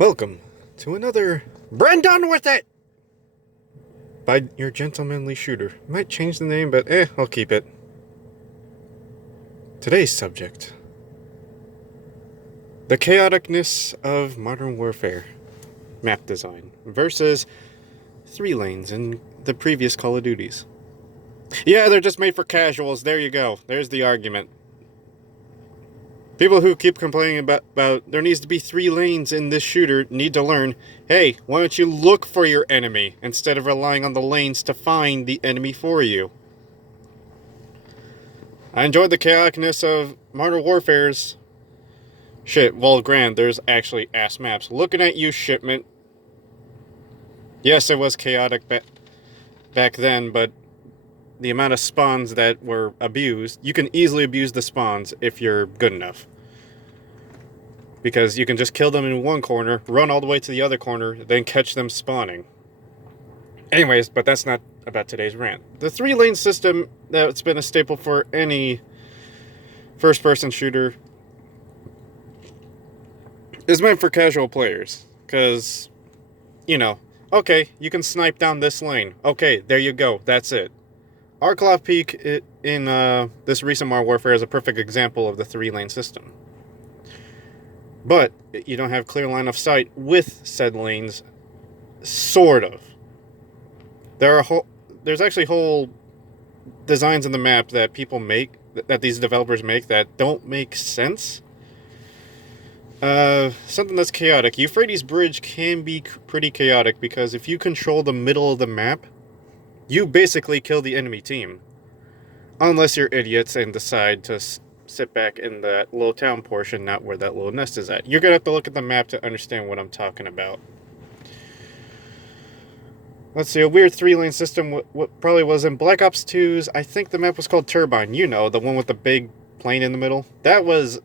Welcome to another BRENDONE with it! By your gentlemanly shooter. Might change the name, but I'll keep it. Today's subject: the chaoticness of modern warfare map design versus 3 lanes in the previous Call of Duties. Yeah, they're just made for casuals. There you go. There's the argument. People who keep complaining about there needs to be 3 lanes in this shooter need to learn, hey, why don't you look for your enemy instead of relying on the lanes to find the enemy for you? I enjoyed the chaoticness of Modern Warfare's. Shit, well, grand, there's actually ass maps. Looking at you, shipment. Yes, it was chaotic back then, but the amount of spawns that were abused, you can easily abuse the spawns if you're good enough. Because you can just kill them in one corner, run all the way to the other corner, then catch them spawning. Anyways, but that's not about today's rant. The 3-lane system that's been a staple for any first-person shooter is meant for casual players. Because, okay, you can snipe down this lane. Okay, there you go, that's it. Arcloth Peak in this recent Modern Warfare is a perfect example of the 3-lane system. But you don't have clear line of sight with said lanes, sort of. There's actually whole designs in the map that people make, that these developers make, that don't make sense. Something that's chaotic. Euphrates Bridge can be pretty chaotic because if you control the middle of the map, you basically kill the enemy team. Unless you're idiots and decide to sit back in that little town portion, not where that little nest is at. You're going to have to look at the map to understand what I'm talking about. Let's see, a weird 3-lane system, what probably was in Black Ops 2's, I think the map was called Turbine. You know, the one with the big plane in the middle. That was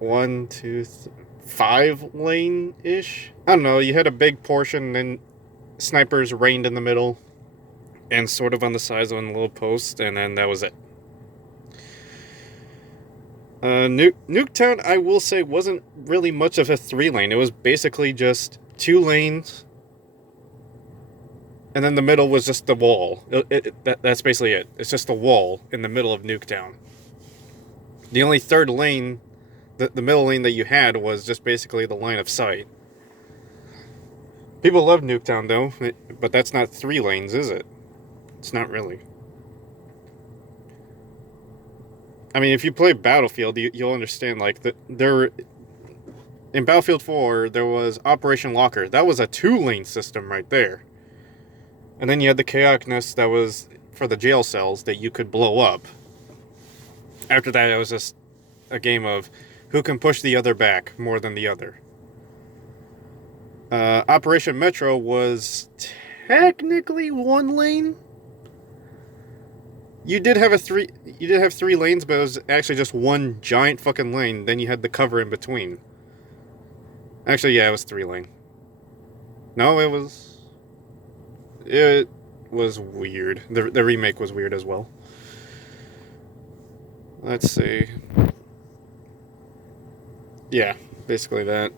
5 lane-ish? I don't know, you had a big portion, and then snipers rained in the middle, and sort of on the sides on a little post, and then that was it. Nuketown, I will say, wasn't really much of a 3-lane. It was basically just 2 lanes, and then the middle was just the wall. That's basically it. It's just the wall in the middle of Nuketown. The only third lane, the middle lane that you had, was just basically the line of sight. People love Nuketown, though, but that's not 3 lanes, is it? It's not really. I mean, if you play Battlefield, you'll understand, like, in Battlefield 4, there was Operation Locker. That was a 2-lane system right there. And then you had the chaoticness that was for the jail cells that you could blow up. After that, it was just a game of who can push the other back more than the other. Operation Metro was technically 1 lane. You did have 3 lanes, but it was actually just one giant fucking lane. Then you had the cover in between. Actually, yeah, it was 3 lane. No, it was weird. The remake was weird as well. Let's see. Yeah, basically that.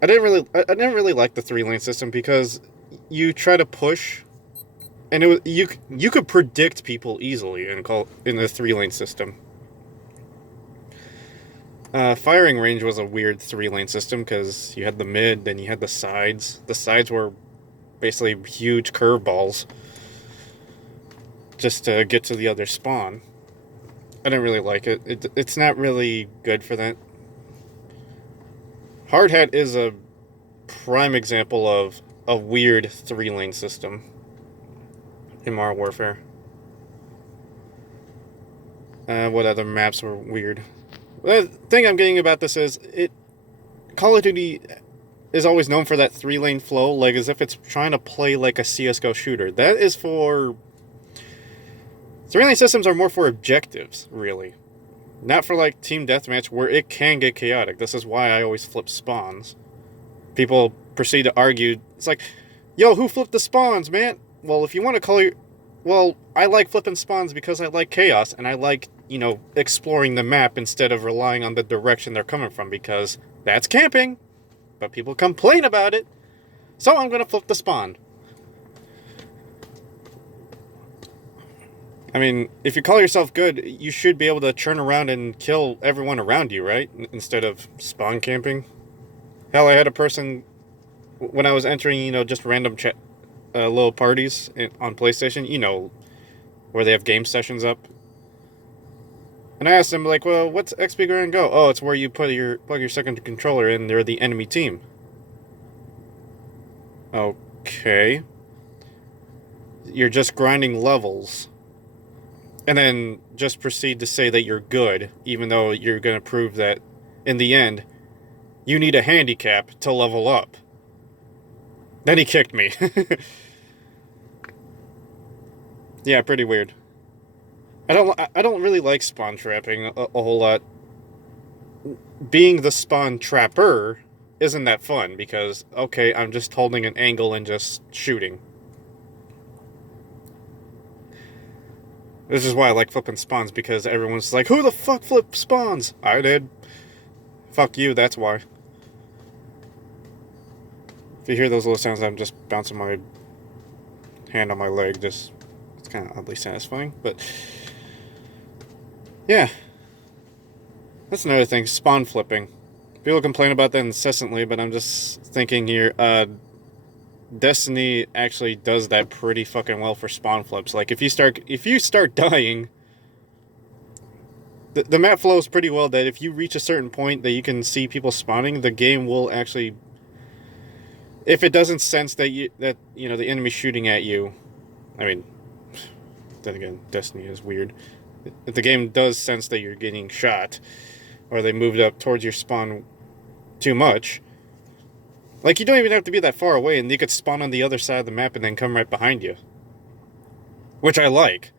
I didn't really like the 3-lane system because you try to push, and you could predict people easily in the 3-lane system. Firing range was a weird 3-lane system because you had the mid, then you had the sides. The sides were basically huge curveballs just to get to the other spawn. I didn't really like it. It's not really good for that. Hard Hat is a prime example of a weird 3-lane system in Modern Warfare. What other maps were weird? The thing I'm getting about this is Call of Duty is always known for that 3-lane flow, like as if it's trying to play like a CSGO shooter. That is for... 3-lane systems are more for objectives, really. Not for, like, team deathmatch, where it can get chaotic. This is why I always flip spawns. People proceed to argue. It's like, yo, who flipped the spawns, man? Well, if you want to call your... Well, I like flipping spawns because I like chaos, and I like, exploring the map instead of relying on the direction they're coming from, because that's camping. but people complain about it, so I'm going to flip the spawn. I mean, if you call yourself good, you should be able to turn around and kill everyone around you, right? Instead of spawn camping. Hell, I had a person, when I was entering, just random little parties on PlayStation, where they have game sessions up. And I asked them, like, well, what's XP Grand Go? Oh, it's where you plug your second controller in, they're the enemy team. Okay. You're just grinding levels. And then just proceed to say that you're good, even though you're going to prove that, in the end, you need a handicap to level up. Then he kicked me. Yeah, pretty weird. I don't really like spawn trapping a whole lot. Being the spawn trapper isn't that fun, because, okay, I'm just holding an angle and just shooting. This is why I like flipping spawns, because everyone's like, who the fuck flipped spawns? I did. Fuck you, that's why. If you hear those little sounds, I'm just bouncing my hand on my leg. It's kind of oddly satisfying, but yeah. That's another thing, spawn flipping. People complain about that incessantly, but I'm just thinking here, Destiny actually does that pretty fucking well for spawn flips. Like, if you start dying, the map flows pretty well that if you reach a certain point that you can see people spawning, the game will actually, if it doesn't sense that the enemy's shooting at you, I mean, then again, Destiny is weird. If the game does sense that you're getting shot, or they moved up towards your spawn too much, like, you don't even have to be that far away, and you could spawn on the other side of the map and then come right behind you. Which I like.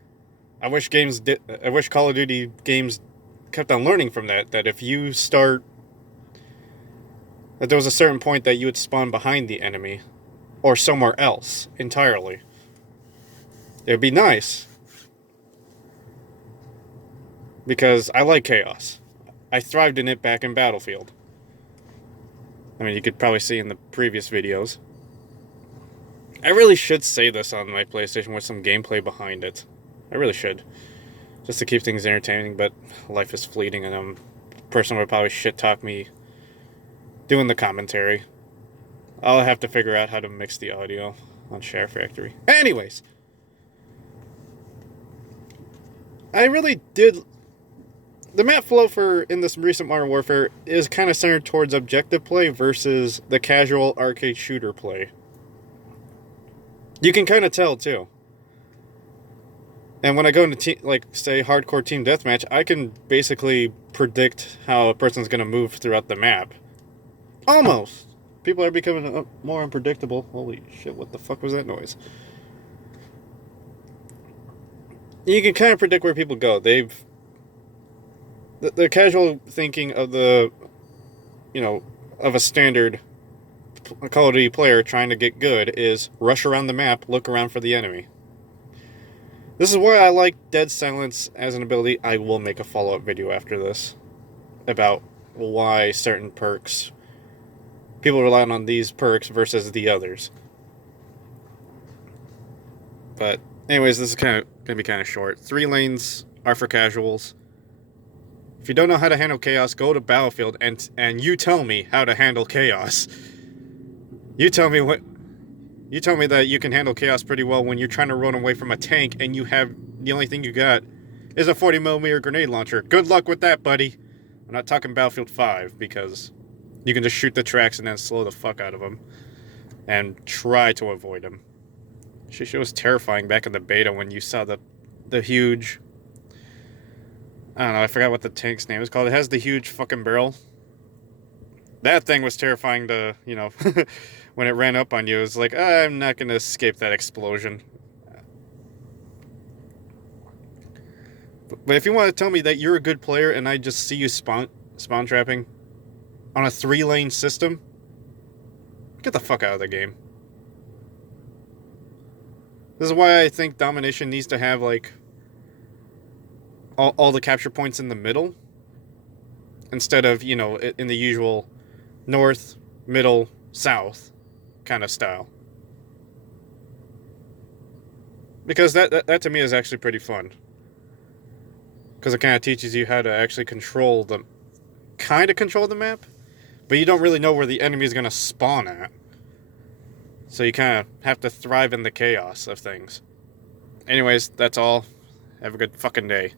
I wish Call of Duty games kept on learning from that. That if you start, that there was a certain point that you would spawn behind the enemy, or somewhere else entirely. It would be nice, because I like chaos. I thrived in it back in Battlefield. I mean, you could probably see in the previous videos. I really should say this on my PlayStation with some gameplay behind it. I really should. Just to keep things entertaining, but life is fleeting, and a person would probably shit-talk me doing the commentary. I'll have to figure out how to mix the audio on Share Factory. Anyways. I really did... The map flow in this recent Modern Warfare is kind of centered towards objective play versus the casual arcade shooter play. You can kind of tell, too. And when I go into, say, hardcore team deathmatch, I can basically predict how a person's going to move throughout the map. Almost! People are becoming more unpredictable. Holy shit, what the fuck was that noise? You can kind of predict where people go. The casual thinking of of a standard Call of Duty player trying to get good is rush around the map, look around for the enemy. This is why I like Dead Silence as an ability. I will make a follow-up video after this about why certain perks, people rely on these perks versus the others. But anyways, this is going to be kind of short. 3 lanes are for casuals. If you don't know how to handle chaos, go to Battlefield and you tell me how to handle chaos. You tell me that you can handle chaos pretty well when you're trying to run away from a tank and the only thing you got is a 40mm grenade launcher. Good luck with that, buddy. I'm not talking Battlefield 5, because you can just shoot the tracks and then slow the fuck out of them and try to avoid them. Shit was terrifying back in the beta when you saw the huge... I don't know, I forgot what the tank's name is called. It has the huge fucking barrel. That thing was terrifying to, when it ran up on you. It was like, I'm not going to escape that explosion. But if you want to tell me that you're a good player and I just see you spawn trapping on a 3-lane system, get the fuck out of the game. This is why I think Domination needs to have, all the capture points in the middle, instead of, in the usual north, middle, south kind of style. Because that to me is actually pretty fun. Because it kind of teaches you how to actually control the map, but you don't really know where the enemy is going to spawn at. So you kind of have to thrive in the chaos of things. Anyways, that's all. Have a good fucking day.